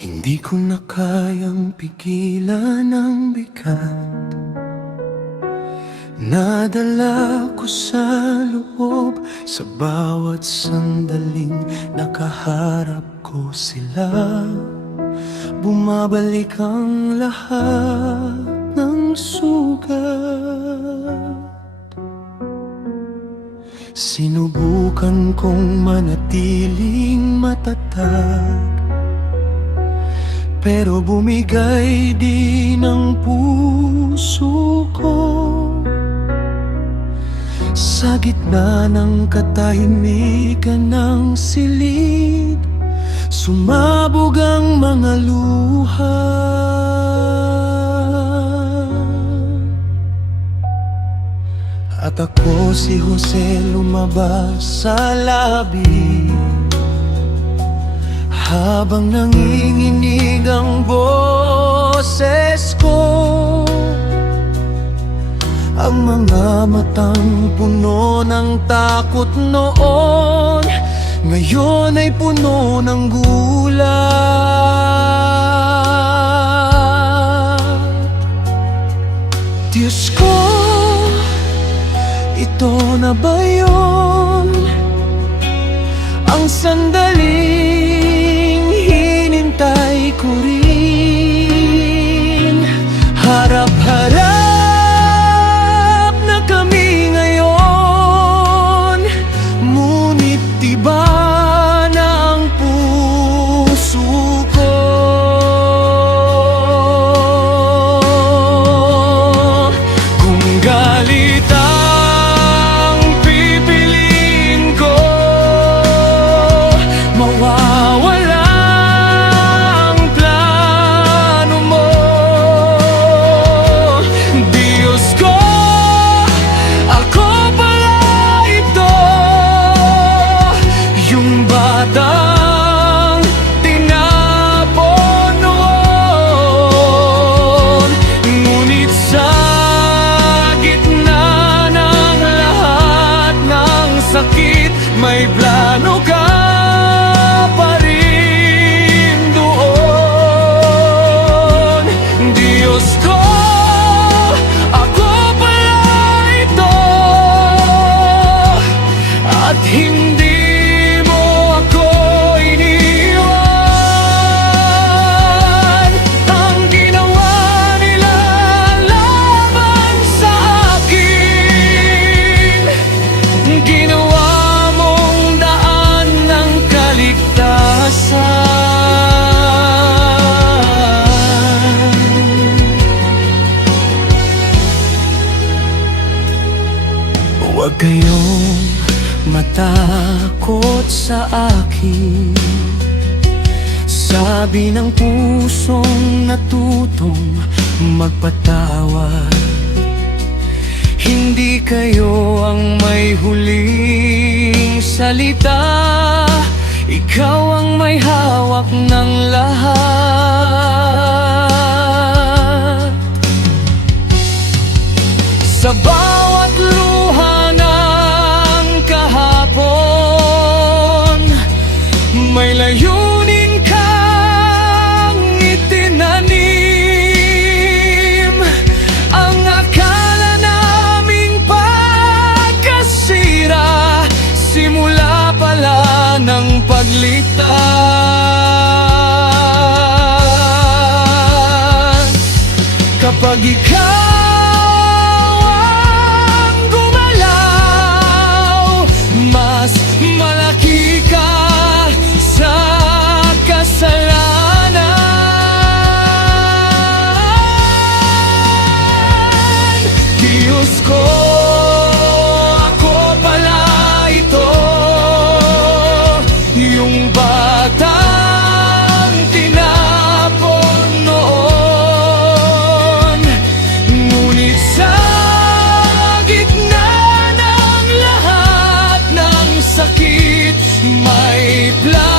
Hindi ko na kayang pigilan ang bigat nadala ko sa loob. Sa bawat sandaling nakaharap ko sila, bumabalik ang lahat ng sugat. Sinubukan kong manatiling matatag, pero bumigay din ang puso ko. Sa gitna ng katahimikan ng silid, sumabog ang mga luha. At ako si Jose lumabas sa labi, habang nanginginig ang boses ko. Ang mga matang puno ng takot noon, ngayon ay puno ng gulat. Diyos ko, ito na ba yun? Ang sandaling hinintay ko rin. Harap-harap na kami ngayon, ngunit iba na ang puso ko. Kung galit ang pipiliin ko, mawawala ang plano mo. Diyos ko, ako pala ito, yung batang tinapon noon. Ngunit sa gitna ng lahat ng sakit, may plano ka pa rin doon. Diyos ko, ako pala ito, at hindi mo ako iniwan. Ang ginawa nila laban sa akin, ginawa mong daan ng kaligtasan. Huwag kayong matakot sa akin, sabi ng pusong natutong magpatawad. Hindi kayo ang may huling salita, ikaw ang may hawak ng lahat. Sa bawat luha ng kahapon, may layunin kang itinanim. Ang akala naming pagkasira, simula pala ng pagligtas. Kapag ikaw ang gumalaw, mas malaki ka sa kasalanan. Diyos ko, ako pala ito, yung batang tinapon noon. Ngunit sa gitna ng lahat ng sakit, may plano